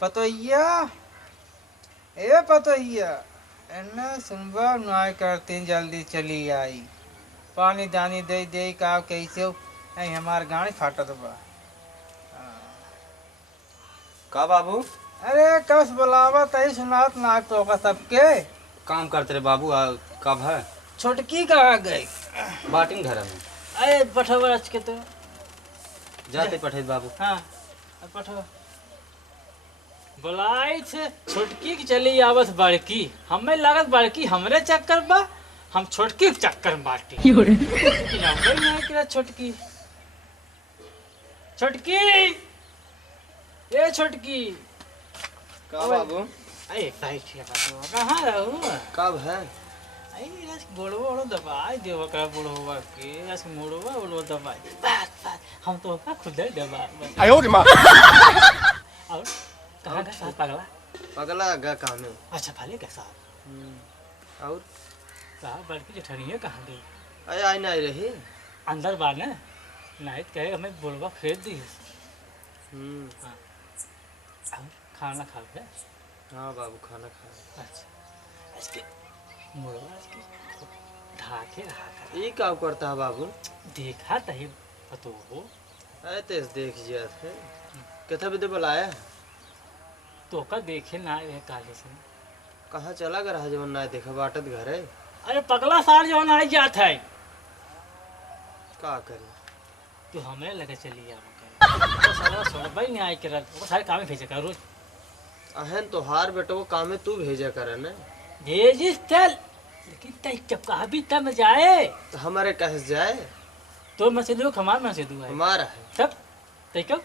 पतोहिया ए पतोहिया एने सुनबा नाय करती जल्दी चली आई पानी दानी दे दे का कैसे नहीं हमार गाड़ी फाटत बा। का बाबू अरे कस बुलावा तही सुनात ना तो का सबके काम करते रे बाबू कब है छोटकी कहाँ गई? बाटिन घर में अरे पठवा आज के तो जाते पठे बाबू। हाँ पठवा बुलाई थे छोटकी की चली आवत बड़की हमें लागत बड़की हमरे चक्कर बा हम छोटकी के चक्कर में बाटी छोटकी छोटकी ए छोटकी का बाबू अरे कहाँ रहू कब है बुढ़वा दबाई देव का बुढ़वा के मुड़वा उड़वा दबाई बस हम तो का खुद ही दबा और कहाँ का साथ पगला पगला गा काम में। अच्छा भले का साथ और कहा बड़की जेठनिया कहाँ गई? अरे आई नहीं रही अंदर बार ना नाइट कहे हमें बुढ़वा फेंक दी। हाँ खाना खा गया? हाँ बाबू खाना खा। अच्छा इसके मुड़वा इसके ढाके रहा था। ये क्या करता है बाबू? देखा तही पतो हो अरे तेज देख जिया थे कितना भी बुलाया तो का देखे ना ये काले से कहाँ चला गया रहा जवन ना देखा बाटत घर है। अरे पगला सार जो ना जात है का करे तो हमें लगे चली तो सारा सोड़बा ही नहीं आए के वो सारे काम भेजे कर रोज अहन तो हार बेटो वो काम में तू भेजा करे ना भेजिस चल लेकिन तय जब कहा भी तब जाए तो हमारे कहे जाए तो मसीदू हमार मसीदू है हमारा है तब तय कब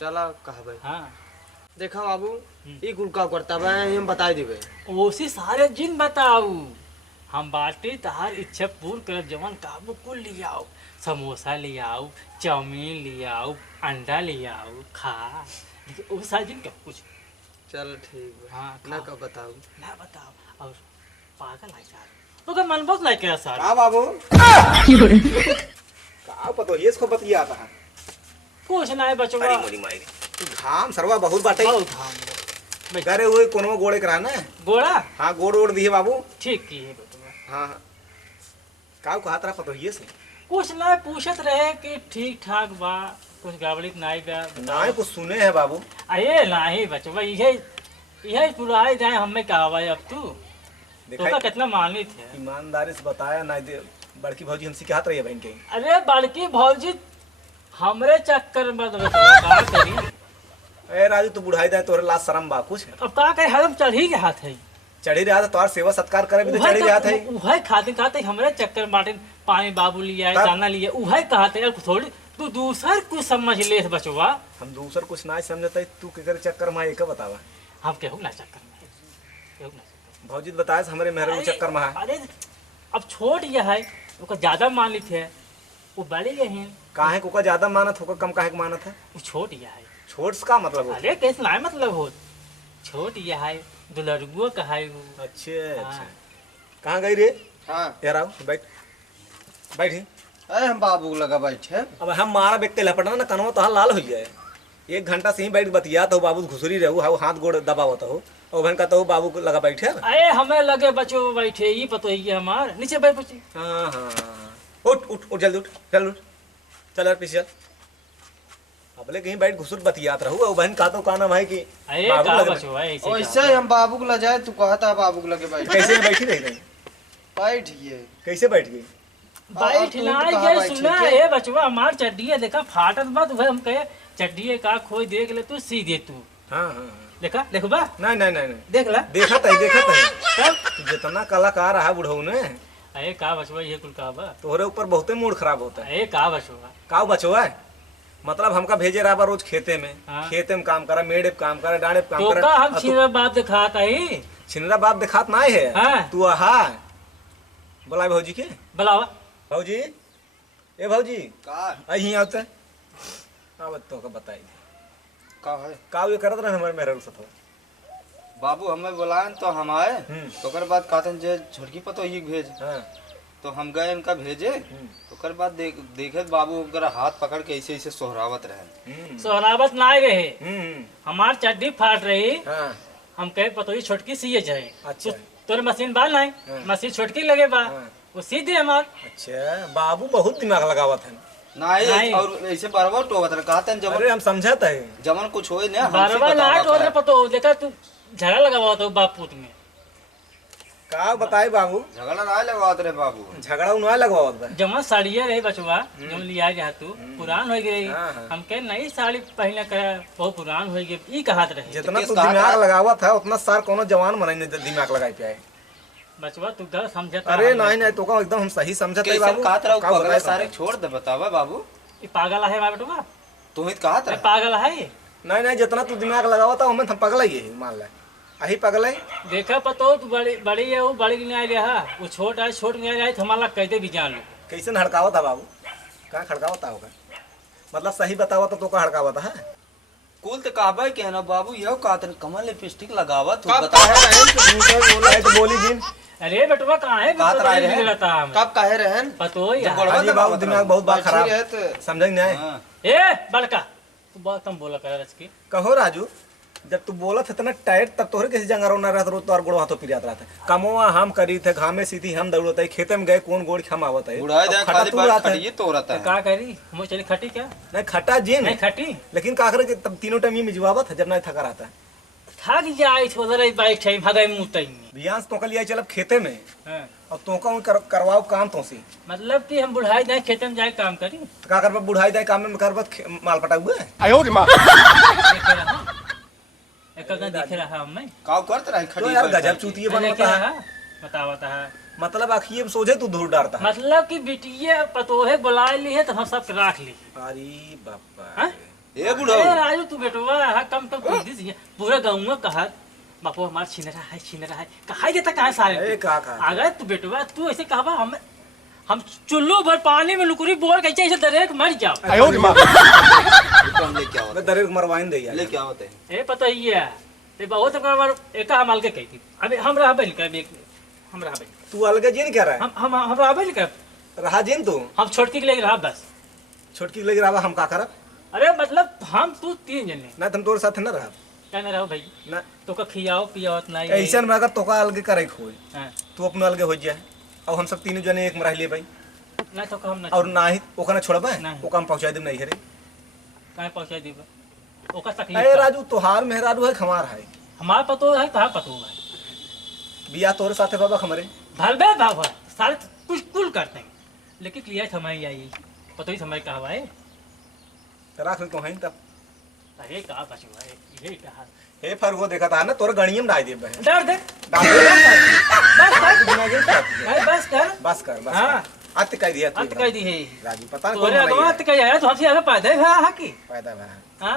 चला कहा भाई। हाँ देखा बाबू ये कुल का करता भाई हम बता देवे ओसी सारे जिन बताऊ हम बाटे तहार इच्छा पूर्ण कर जवन काबू कुल ले आओ समोसा ले आओ चाउमीन ले आओ अंडा ले आओ खा लेकिन वो सारे दिन कब कुछ चल ठीक है। हाँ ना कब बताऊ ना बताओ और पागल है सार तो का मन बहुत लाइक है सार का बाबू का पतो ये इसको बतिया था कुछ ना है बचवा अरे मोरी माई घाम सरवा बहुत बाटे बहुत हम करे हुए कोनो गोड़े करा ना गोड़ा हाँ गोड़ ओड़ दिए बाबू। ठीक की है बचवा हाँ का कहा तरह पतो ये से कुछ ना पूछत रहे कि ठीक ठाक बा कुछ गड़बड़ी नहीं बा ना कुछ सुने हैं बाबू। अरे नहीं बचवा यही पुराई जाए हमें कहा अब तू तो का कितना मानित है ईमानदारी से बताया ना दे बड़की भौजी हमसे क्या रही है बहन के। अरे बड़की भौजी हमरे चक्कर में का करी ए राजू तू बुढ़ाई दे तोरे लाज शर्म बा कुछ अब का कहे हरम चढ़ ही गया है चढ़ी रहा था तोर सेवा सत्कार करे भी तो चढ़ी रहा था उहे खाते हमरे चक्कर बाटे पानी बाबू लिया दाना लिया उहे कहते थोड़ी तू दूसर कुछ समझ ले बचवा हम दूसर कुछ ना समझते तू के चक्कर में एक बतावा हम केहू ना चक्कर में भौजी बताया हमारे मेहर चक्कर में है। अरे अब छोट यह है वो ज्यादा मानित है वो बड़ी यही काहे को ज्यादा मानत होगा कम काहे को मानत है वो छोट यह है छोट का मतलब अरे कैसे ना मतलब हो छोट यह है दुलरगुआ का है वो। अच्छे अच्छा कहाँ गई रे? हाँ यार आओ बैठ बैठी। अरे हम बाबू लगा बैठे अब हम मारा व्यक्ति लपटना ना कनो तो लाल हो जाए 1 घंटा से ही बैठ बतिया तो बाबू घुसरी रहू हाथ गोड़ दबावत हो और बहन का तो बाबू को लगा बैठे। अरे हमें लगे बच्चों बैठे ये पतो ही हमार नीचे बैठ बच्चे। हाँ हाँ उठ उठ उठ जल्दी उठ चल उठ चल यार पीछे चल अबले कहीं बैठ घुसुर बतियात रहू और बहन का तो का नाम है कि ऐसे हम बाबू को ले जाए तू कहता है बाबू को लगे बैठ कैसे बैठी रही बैठिए कैसे बैठ गई बैठ ना ये सुना है बचवा हमार चड्डी देखा फाटत बात हम कहे चड्डी का खोई देख ले तू सीधे तू। हाँ हाँ देखा देखो बा नहीं देख ला देखा तब जितना कलाकार रहा बुढ़ऊ ने। अरे का बचवा ये कुल का बा तोहरे ऊपर बहुते मूड खराब होता है। अरे का बचवा का बचवा है मतलब हमका भेजे रहा रोज खेते में। हाँ। खेते में काम करा मेड़े पे काम करा डांडे पे काम तो करा का हम छिनरा बाप दिखाता ही छिनरा बाप दिखात ना है। हाँ। तू आहा बोला भौजी के बुलावा भौजी ए भौजी का अही आवते आवत तो का बताई का है का ये करत रहे हमारे मेहरा रुसत हो बाबू हमें बुलाएं तो हम आए तो कर बात कहते जे छोटकी पतो ही भेज हां तो हम गए इनका भेजे, तो कर बाद देखे बाबू उनका हाथ पकड़ के ऐसे ऐसे सोहरावत रहे। सोहरावत ना आए रहे, हमार चड्डी फाट रही। हम कहे पतोही छोटकी सीए जाए। अच्छा। तोरे मशीन बाल नहीं, मशीन छोटकी लगे बा, वो सीधे हमार। अच्छा, बाबू बहुत दिमाग लगावत है। नहीं और ऐसे बरवा टोवत रहे, कहते हैं अरे हम समझत है जमन कुछ होए ना बरवा ना टोरे पतो देखा तू झगड़ा लगावा तो बाप पुत में। का बताए बाबू, झगड़ा ना लगावत रहे बाबू, झगड़ा उनवा लगवावत बा। जमा साड़िया रहे बचवा जो लिया जा तू पुरान हो गई। हम कहे नई साड़ी पहले करे बहुत पुरान हो गई, ई कहत रहे। जितना तू दिमाग लगावत है उतना सार कोनो जवान मन नहीं दिमाग लगाई पे आए बचवा तू गलत समझत। अरे नहीं तो का एकदम हम सही समझत है बाबू। कहत रहो पगला सारे छोड़ दे, बतावा बाबू ई पागल है बा बेटवा, तू ही कहत रहे पागल है। नहीं जितना तू दिमाग लगावत है हम पगला ही है, मान ले अही पगल है। देखा पतो तू बड़ी बड़ी है, वो बड़ी नहीं आई रहा, वो छोट है, छोट नहीं आई तो हमारा कहते भी जान लो। कैसे हड़कावत है बाबू, कहाँ खड़कावत होगा, मतलब सही बतावत तो का हड़कावत है। कुल तो कहबे के ना बाबू, यह कहत कमल लिपस्टिक लगावत कब कहे तो बोली दिन। अरे बेटवा कहाँ है, कब कहे रहन पतो अजी बाबू दिमाग बहुत बात खराब समझ नहीं आए। ए बड़का तू बहुत कम बोला कर रच के। कहो राजू, जब तू बोलत है इतना टाइट तब तोहरे कैसे जंगरो ना रहत रो, तोर गोड़ो हाथों पिरात रहत है। कमवा हम करी थे, घामे सीधी हम दौड़त है, खेते में गए कौन गोड़ हम आवत है। बुढ़ाई दे खाली बात खड़ी तो रहता है। का करी हम चली खटी क्या नहीं खटा जी नहीं खटी, लेकिन का करे तब तीनों टाइम ये मिजवावत है जब नहीं थका रहता है। थक जाए छोदर बाइक छै भगाई मुतई में बियांस तो कल चलब खेते में हां, और तो का करवाओ काम तो सी मतलब कि हम बुढ़ाई जाए खेते में जाए काम करी। तो का करबा बुढ़ाई जाए काम में करबत माल पटा हुए आयो रे मां एक दिन दिख रहा हमें काव करत रही खड़ी तो यार गजब चूतिए बनता है। बतावता है मतलब आखिए में सोझे तू धूर डालता है। मतलब कि बिटिया पतोहे बुला ली है तो हम सब राख ली। अरे बापा हाँ? ए बुढ़ा अरे राजू तू बेटवा है कम कर दीजिए पूरा गांव में कहा बापू हमार छीन रहा है कहा देता कहाँ सारे का अगर तू बेटवा तू ऐसे कहवा हम चुल्लू भर पानी में लुकुरी बोल कैसे ऐसे दरेक मर जाओ। आयो रे मां हम ले क्या मैं दरेक मरवाइन दे यार ले क्या होते ए पता ही है ये बहुत बार एक माल के कहती अबे हम रहा बन कर हम रहा बन तू अलग जीन क्या रहा हम रहा बन कर रहा जीन तू हम छोटकी के लेके रहा बस छोटकी लेके रहा हम का करब। अरे मतलब हम तू तीन जने ना तुम तोरे साथ न रहा क्या ना रहो भाई ना तो का खियाओ पियाओ नहीं ऐसा में अगर तोका अलग करे खोए हां तू अपने अलग हो जाए और हम सब तीनों जने एक में रह लिए भाई ना तो हम ना और ना ही ओकरा छोड़बा नहीं। ओका हम पहुंचा देब नहीं रे काहे पहुंचा दीबा ओका तकलीफ अरे राजू तोहार मेहरारू है खमार है हमार पतो है कहां पतो है बिया तोरे साथे बाबा खमरे भलबे बाबा सारे कुछ कुल करते हैं लेकिन क्लियर हमारी आई पतो ही समय कहा है राख ले तो है तब अरे कहा बचवा है ये कहा हे फर वो देखा था ना तोरे गणियम डाल दे बहन डर दे डाल दे बस कर दिमाग में खराब भाई बस कर बस कर बस हाँ। अत कह दिया अंत कह दी है राजू पता नहीं तोरे अगवा अंत कह आया तो हमसे आगे पैदा है हां की फायदा है हां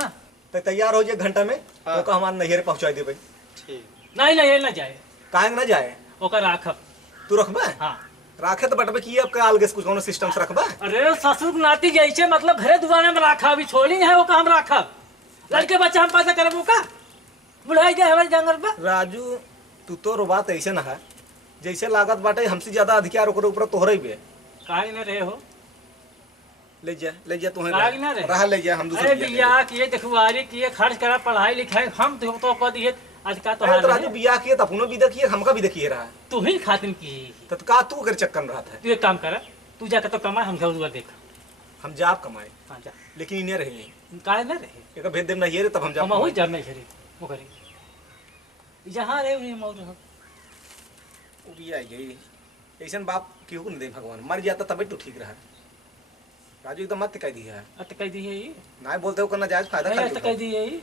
तो तैयार हो जाए घंटा में तो का हमार नैहर पहुंचा दे भाई ठीक नहीं नहीं ना जाए काहे ना जाए ओका राखब तू रखबा हां राखे तो बटबे की अब का अलग कुछ कोनो सिस्टम से रखबा। अरे ससुर नाती जैसे मतलब घरे दुआरे में राखा अभी छोड़ी है वो काम राखब लड़के बच्चा हम पैदा करबो का बुढ़ाई जाए हमारे जंगल में। राजू तू तो बात ऐसे ना है जैसे लागत बाटे हमसे ज्यादा अधिकार ओकरे ऊपर तोहरे भी काहे न रहे हो ले जा तू काहे न रहे रहा ले जा हम अरे दूसरे बियाह किए देखवारी किए खर्च करा पढ़ाई लिखाई हम तो कह दिए आज का तो तो राजू बियाह किए तो अपनो भी देखिए हमका भी देखिए रहा तू ही खातिन की तो का तू कर चक्कर में रहा था। तू एक काम कर तू जाकर तो कमा हम घर देख हम जाप कमाए हाँ जा लेकिन इन्हें रहे काहे न रहे एक भेज देम नहीं रे तब हम हम जाप हो जब नहीं खरी वो करी जहाँ रहे उन्हीं मौज रहो वो भी आई गई ऐसा बाप क्यों नहीं दे भगवान मर जाता तभी तो ठीक रहा। राजू एकदम मत कह दिया अत कह दी है ये ना बोलते हो करना जायज फायदा नहीं कर अत कह दी है ये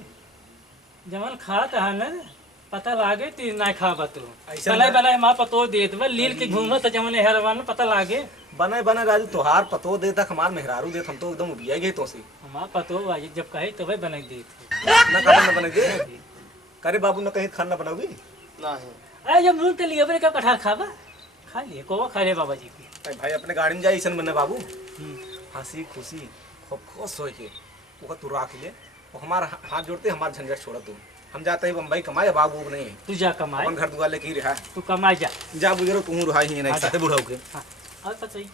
जमन खात है न पता लागे तीन ना खा बतू ऐसा बनाए ना- बनाए माँ पतो देत बा लील के घूमत जमन हेरवान पता लागे बने बने राजू तोहार पतो देता हमार मेहरारू देत हम तो एकदम उबिया गए तो से हमार पतो आई जब कहे तबे बनाई देत ना खाना न बने दे करे बाबू न कहीं खाना बनाओगी नहीं अरे जब मुंह के लिए अपने कब कठार खावा खा लिए कोवा खा ले बाबा जी की अरे भाई अपने गाड़ी में जाए ऐसा बने बाबू हम्म। हंसी खुशी खूब खुश हो के वो तू राख ले और हमारा हाथ जोड़ते हमार झंझट छोड़ा तू हम जाते हैं बम्बई कमाए बाबू नहीं तू जा कमाए अपन घर दुआ लेके ही रहा तू कमाए जा जा बुझरो तू रहा ही नहीं हाँ, साथे बुढ़ाऊ के हाँ। और पता ही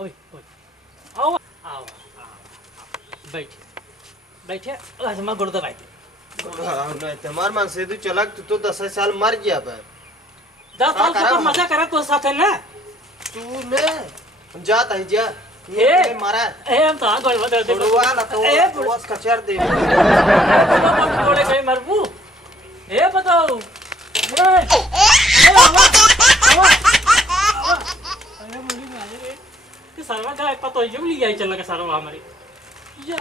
ओए ओए आओ आओ बैठ बैठे हजमा गुड़ दबाई नहीं तुम्हार मन से तू चला तू तो 10 साल मर गया बे 10 साल करा से हम? मजा करा तो साथ है ना तू ने जा तही जा ए ये मारा ए हम तो गोल बदल दे छोड़वा ना तो ए बस कचर दे बोले कहीं मरबू ए बताओ ए आवा अरे मुली में आ रे कि सरवा का पता ही जब लिया चल का सरवा हमारी या